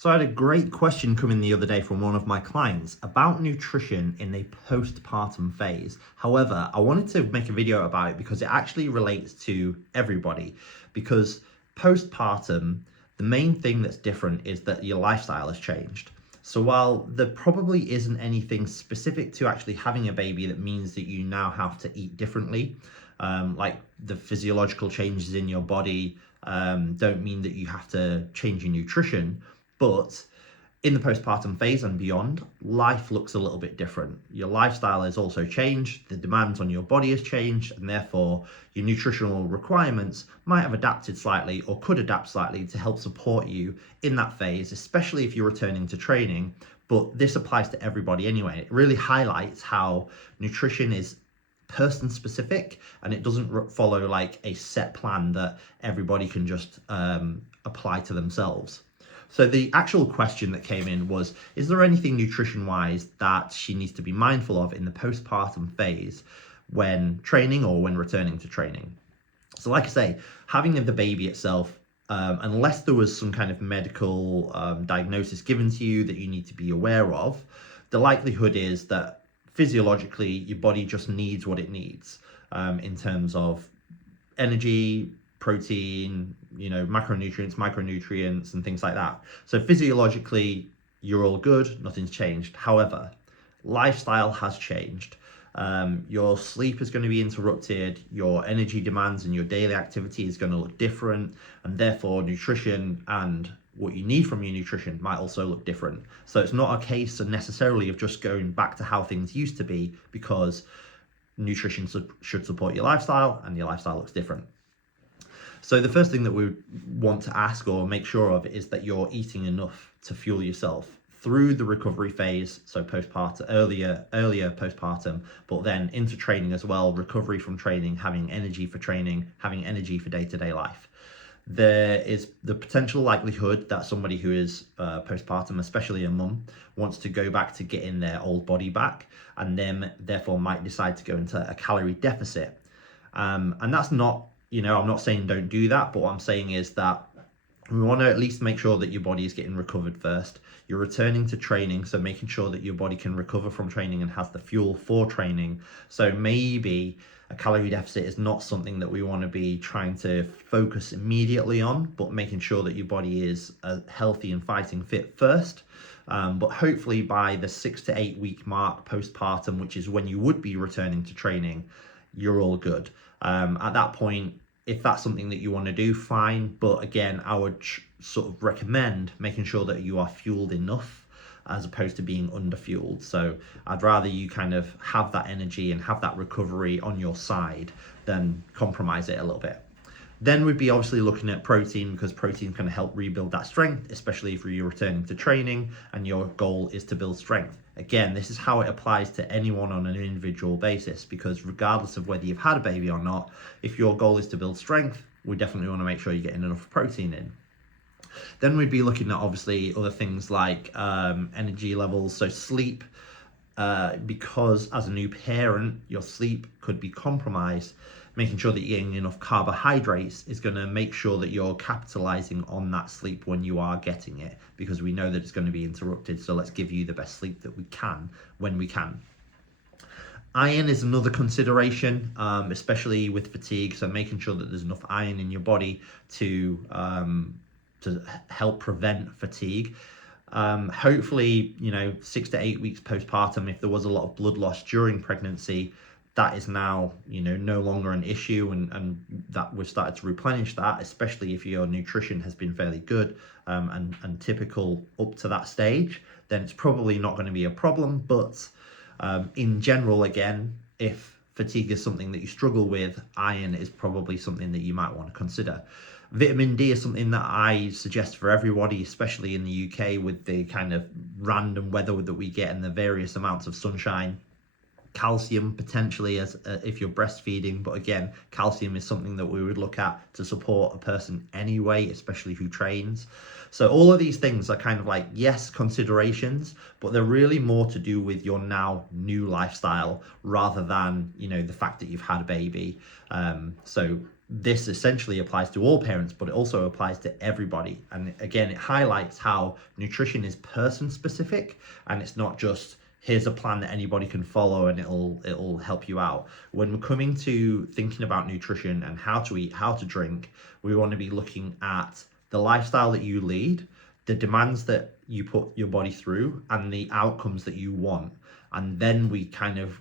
So I had a great question come in the other day from one of my clients about nutrition in the postpartum phase. However, I wanted to make a video about it because it actually relates to everybody. Because postpartum, the main thing that's different is that your lifestyle has changed. So while there probably isn't anything specific to actually having a baby that means that you now have to eat differently, like the physiological changes in your body don't mean that you have to change your nutrition. But in the postpartum phase and beyond, life looks a little bit different. Your lifestyle has also changed, the demands on your body has changed, and therefore your nutritional requirements might have adapted slightly or could adapt slightly to help support you in that phase, especially if you're returning to training. But this applies to everybody anyway. It really highlights how nutrition is person specific and it doesn't follow like a set plan that everybody can just apply to themselves. So the actual question that came in was, is there anything nutrition wise that she needs to be mindful of in the postpartum phase when training or when returning to training? So like I say, having the baby itself, unless there was some kind of medical diagnosis given to you that you need to be aware of, the likelihood is that physiologically your body just needs what it needs in terms of energy, protein, macronutrients, micronutrients, and things like that. So physiologically, you're all good, nothing's changed. However, lifestyle has changed. Your sleep is going to be interrupted, your energy demands and your daily activity is going to look different, and therefore nutrition and what you need from your nutrition might also look different. So it's not a case necessarily of just going back to how things used to be, because nutrition should support your lifestyle and your lifestyle looks different. So the first thing that we want to ask or make sure of is that you're eating enough to fuel yourself through the recovery phase, so postpartum, earlier postpartum, but then into training as well, recovery from training, having energy for training, having energy for day-to-day life. There is the potential likelihood that somebody who is postpartum, especially a mum, wants to go back to getting their old body back, and then therefore might decide to go into a calorie deficit. And that's not, I'm not saying don't do that, but what I'm saying is that we want to at least make sure that your body is getting recovered first. You're returning to training, so making sure that your body can recover from training and has the fuel for training. So maybe a calorie deficit is not something that we want to be trying to focus immediately on, but making sure that your body is healthy and fighting fit first. But hopefully by the 6 to 8 week mark postpartum, which is when you would be returning to training, you're all good. At that point, if that's something that you want to do, fine. But again, I would sort of recommend making sure that you are fueled enough as opposed to being underfueled. So I'd rather you kind of have that energy and have that recovery on your side than compromise it a little bit. Then we'd be obviously looking at protein, because protein can help rebuild that strength, especially if you're returning to training and your goal is to build strength. Again, this is how it applies to anyone on an individual basis, because regardless of whether you've had a baby or not, if your goal is to build strength, we definitely want to make sure you're getting enough protein in. Then we'd be looking at obviously other things like energy levels, so sleep, because as a new parent, your sleep could be compromised. Making sure that you're getting enough carbohydrates is going to make sure that you're capitalizing on that sleep when you are getting it, because we know that it's going to be interrupted. So let's give you the best sleep that we can when we can. Iron is another consideration, especially with fatigue. So making sure that there's enough iron in your body to help prevent fatigue. Hopefully, 6 to 8 weeks postpartum, if there was a lot of blood loss during pregnancy, that is now, no longer an issue, and that we've started to replenish that, especially if your nutrition has been fairly good and typical up to that stage, then it's probably not going to be a problem. But in general, again, if fatigue is something that you struggle with, iron is probably something that you might want to consider. Vitamin D is something that I suggest for everybody, especially in the UK with the kind of random weather that we get and the various amounts of sunshine. Calcium potentially as if you're breastfeeding, but again, calcium is something that we would look at to support a person anyway, especially who trains. So all of these things are kind of like, yes, considerations, but they're really more to do with your now new lifestyle rather than the fact that you've had a baby. So this essentially applies to all parents, but it also applies to everybody. And again, it highlights how nutrition is person specific, and it's not just here's a plan that anybody can follow and it'll help you out. When we're coming to thinking about nutrition and how to eat, how to drink, we want to be looking at the lifestyle that you lead, the demands that you put your body through, and the outcomes that you want. And then we kind of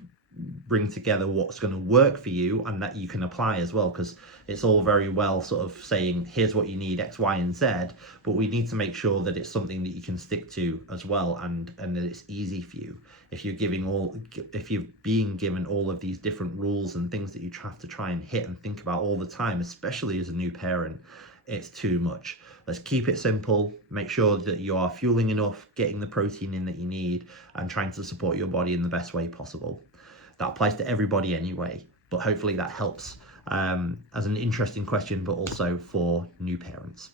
bring together what's going to work for you and that you can apply as well, because it's all very well sort of saying here's what you need, X, Y, and Z, but we need to make sure that it's something that you can stick to as well, and that it's easy for you. If you're being given all of these different rules and things that you have to try and hit and think about all the time, especially as a new parent, it's too much. Let's keep it simple, make sure that you are fueling enough, getting the protein in that you need, and trying to support your body in the best way possible. That applies to everybody anyway, but hopefully that helps as an interesting question, but also for new parents.